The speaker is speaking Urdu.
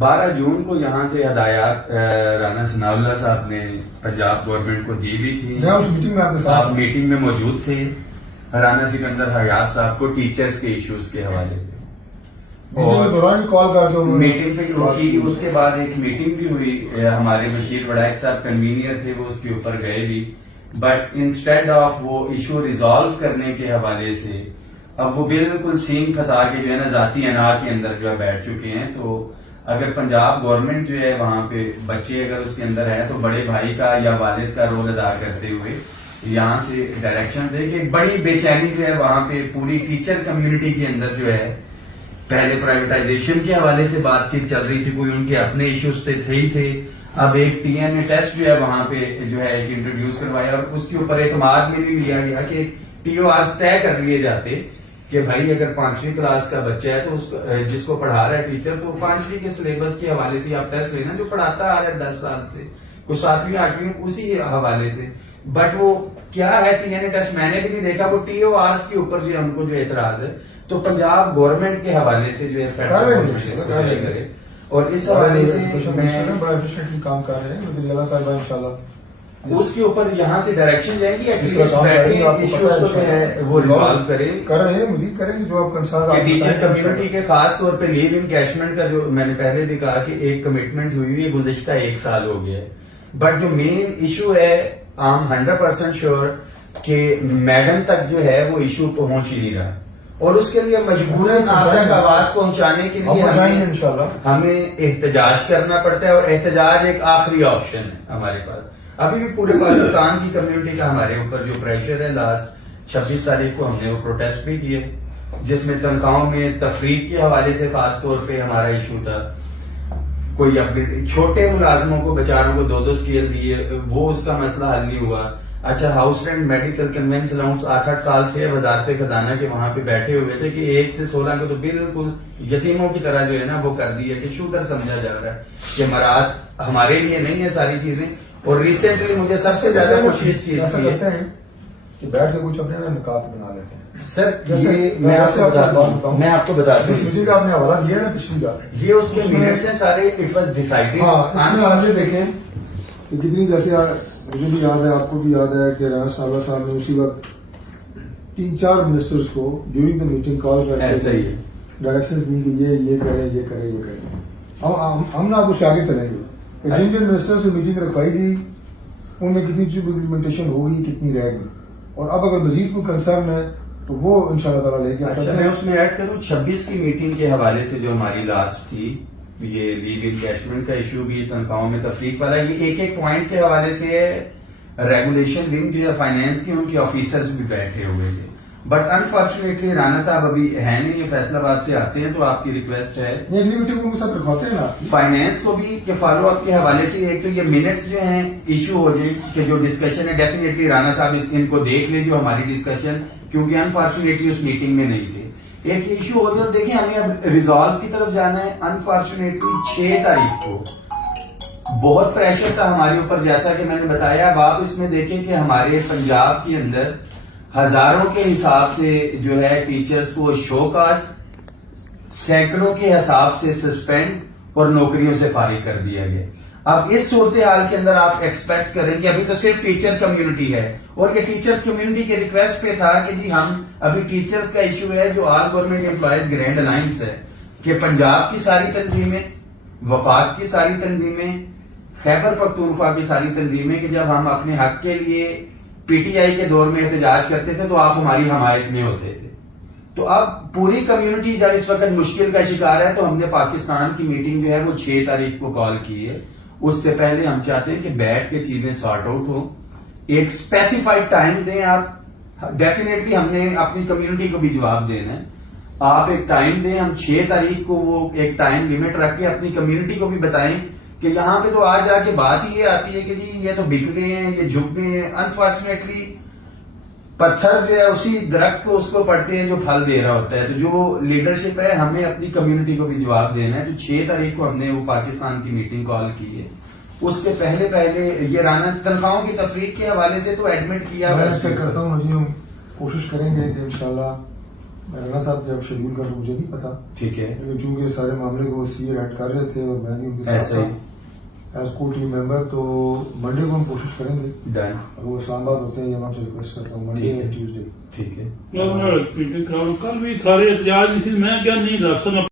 12 جون کو یہاں سے ہدایات رانا ثناء اللہ صاحب نے پنجاب گورنمنٹ کو دی بھی تھی. آپ میٹنگ میں موجود تھے. رانا سکندر حیات صاحب کو ٹیچرز کے ایشوز کے حوالے سے میٹنگ پہ کی. اس کے بعد ایک میٹنگ بھی ہوئی, ہمارے بشیر وڑائک صاحب کنوینئر تھے, وہ اس کے اوپر گئے بھی, بٹ انسٹیڈ آف وہ ایشو ریزالو کرنے کے حوالے سے اب وہ بالکل سینگ پھنسا کے جو ہے نا ذاتی انا کے اندر جو ہے بیٹھ چکے ہیں. تو اگر پنجاب گورنمنٹ جو ہے وہاں پہ بچے اگر اس کے اندر ہے تو بڑے بھائی کا یا والد کا رول ادا کرتے ہوئے یہاں سے ڈائریکشن دے کہ ایک بڑی بے چینی جو ہے وہاں پہ پوری ٹیچر کمیونٹی کے اندر جو ہے, پہلے پرائیویٹائزیشن کے حوالے سے بات چیت چل رہی تھی, کوئی ان کے اپنے ایشوز پہ تھے ہی تھے. اب ایک ٹی این اے ٹیسٹ جو ہے وہاں پہ جو ہے ایک انٹروڈیوس کروایا اور اس کے اوپر اعتماد میں بھی لیا گیا کہ ٹی او آر طے کر لیے جاتے کہ بھائی اگر 5ویں کلاس کا بچہ ہے تو اس جس کو پڑھا رہا ہے ٹیچر, تو 5ویں کے سلیبس کے حوالے سے آپ ٹیسٹ لینا جو پڑھاتا آ رہا ہے 10 سال سے, کوئی 7ویں 8ویں اسی حوالے سے. بٹ وہ کیا ہے ٹی این اے ٹیسٹ میں نے بھی نہیں دیکھا, وہ ٹی او آرز کے اوپر جو ہے ان کو جو اعتراض ہے. تو پنجاب گورنمنٹ کے حوالے سے جو ہے کرے اور اس حوالے سے کام کر رہے ہیں وزیر اعلیٰ صاحبہ انشاءاللہ اس کے اوپر یہاں سے ڈائریکشن جائے گی وہ ریزالو کرے کر رہے ہیں, مزید کریں جو آپ کنسرن ٹیچر کمیونٹی کے خاص طور پہ لیو انکیشمنٹ کا جو میں نے پہلے بھی کہا کہ ایک کمٹمنٹ ہوئی ہے گزشتہ 1 سال ہو گیا ہے, بٹ جو مین ایشو ہے I'm 100% شیور کہ میڈم تک جو ہے وہ ایشو پہنچ ہی نہیں رہا, اور اس کے لیے مجبوراً آپ تک آواز پہنچانے کے لیے ہمیں احتجاج کرنا پڑتا ہے, اور احتجاج ایک آخری آپشن ہے ہمارے پاس. ابھی بھی پورے پاکستان کی کمیونٹی کا ہمارے اوپر جو پریشر ہے, لاسٹ 26 تاریخ کو ہم نے وہ پروٹیسٹ بھی کیے جس میں تنخواہوں میں تفریق کے حوالے سے خاص طور پہ ہمارا ایشو تھا. کوئی چھوٹے ملازموں کو بیچاروں کو 2 اسکیل دیے, وہ اس کا مسئلہ حل نہیں ہوا. اچھا house rent medical conveyance allowance 8 سال سے وزارت خزانہ کے وہاں پہ بیٹھے ہوئے تھے کہ 1 سے 16 کو تو بالکل یتیموں کی طرح جو ہے نا وہ کر دیا کہ شوگر سمجھا جا رہا ہے کہ مراد ہمارے لیے نہیں ہے ساری چیزیں. اور ریسنٹلی مجھے سب سے زیادہ خوشی اس چیز کی ہے کہ بیٹھ کے کچھ اپنے نکات بنا لیتے ہیں. سر یہ میں آپ کو بتا دوں کا آپ نے حوالہ دیا نا پچھلی کا, یہ اس کے منٹس ہیں سارے, اٹ واز ڈیسائیڈڈ. اس میں آپ یہ دیکھیں کہ کتنی, جیسے مجھے بھی یاد ہے, آپ کو بھی یاد ہے کہ رانا ثناء اللہ صاحب نے اسی وقت 3-4 منسٹرز کو ڈیورنگ دا میٹنگ کال کر کے ڈائریکشنز دی کہ یہ کریں یہ کریں یہ کریں. ہم نا آپ اس سے آگے چلیں گے کہ جن منسٹر سے میٹنگ رکھوائی گئی ان میں کتنی چیز امپلیمنٹیشن ہوگی, کتنی رہ گئی, اور اب اگر مزید کوئی کنسرن ہے تو وہ انشاءاللہ تعالیٰ لے کے میں اس میں ایڈ کروں 26 کی میٹنگ کے حوالے سے جو ہماری لاسٹ تھی, یہ لیو انکیشمنٹ کا ایشو بھی, تنخواہوں میں تفریق والا, یہ ایک پوائنٹ کے حوالے سے ریگولیشن ونگ جو ہے فائنینس کی, ان کے آفیسرز بھی بیٹھے ہوئے تھے. بٹ انفارچونیٹلی رانا صاحب ابھی ہے نہیں, یہ فیصل آباد سے آتے ہیں, تو آپ کی ریکویسٹ ہے فائنینس کو بھی کہ فالو اپ کے حوالے سے ایک تو یہ منٹس جو ہیں ایشو ہو جائے کہ جو ڈسکشن ہے ڈیفینیٹلی رانا صاحب ان کو دیکھ لیں جو ہماری ڈسکشن, کیونکہ انفارچونیٹلی اس میٹنگ میں نہیں تھے. ایک ایشو ہو جائے, دیکھیں ہمیں اب ریزالو کی طرف جانا ہے. انفارچونیٹلی 6 تاریخ کو بہت پریشر تھا ہمارے اوپر, جیسا کہ میں نے بتایا. اب آپ اس میں دیکھیں کہ ہمارے پنجاب کے اندر ہزاروں کے حساب سے جو ہے ٹیچرز کو شوکاز, سینکڑوں کے حساب سے سسپینڈ اور نوکریوں سے فارغ کر دیا گیا. اب اس صورتحال کے اندر آپ ایکسپیکٹ کریں کہ ابھی تو صرف ٹیچر کمیونٹی ہے, اور یہ ٹیچرز کمیونٹی کے ریکویسٹ پہ تھا کہ جی ہم ابھی ٹیچرز کا ایشو ہے جو آل گورنمنٹ امپلائیز گرینڈ الائنس ہے, کہ پنجاب کی ساری تنظیمیں, وفاق کی ساری تنظیمیں, خیبر پختونخوا کی ساری تنظیمیں, کہ جب ہم اپنے حق کے لیے پی ٹی آئی کے دور میں احتجاج کرتے تھے تو آپ ہماری حمایت میں ہوتے تھے. تو اب پوری کمیونٹی جب اس وقت مشکل کا شکار ہے, تو ہم نے پاکستان کی میٹنگ جو ہے وہ 6 تاریخ کو کال کی ہے. اس سے پہلے ہم چاہتے ہیں کہ بیٹھ کے چیزیں سارٹ آؤٹ ہوں, ایک اسپیسیفائڈ ٹائم دیں آپ. ڈیفینیٹلی ہم نے اپنی کمیونٹی کو بھی جواب دینا ہے, آپ ایک ٹائم دیں. ہم 6 تاریخ کو وہ ایک ٹائم لمٹ رکھ کے اپنی کمیونٹی کو بھی بتائیں کہ یہاں پہ تو آج جا کے بات ہی یہ آتی ہے کہ جی یہ تو بک گئے ہیں, یہ جھک گئے ہیں. انفارچونیٹلی پتھر جو ہے اسی درخت کو اس کو پڑتے ہیں جو پھل دے رہا ہوتا ہے. تو جو لیڈرشپ ہے ہمیں اپنی کمیونٹی کو بھی جواب دینا ہے. تو 6 تاریخ کو ہم نے وہ پاکستان کی میٹنگ کال کی ہے. اس سے پہلے یہ رانا تنخواہوں کی تفریق کے حوالے سے تو ایڈمٹ کیا. میں کرتا ہوں, کوشش کریں گے کہ انشاءاللہ رانا صاحب کے اب شیڈول کا تو مجھے نہیں پتا، ٹھیک ہے، لیکن چونکہ سارے معاملے کو سی ایڈ کر رہے تھے اور میں بھی ان کے ایسا ساتھ ہی ایز کو ٹیم ممبر، تو منڈے کو ہم کوشش کریں گے. ڈن، اگر وہ اسلام آباد ہوتے ہیں یا میں سے ریکویسٹ کرتا ہوں منڈے یا ٹیوزڈے. ٹھیک ہے. کل بھی سارے احتجاج میں کیا نہیں رکھ سکتا.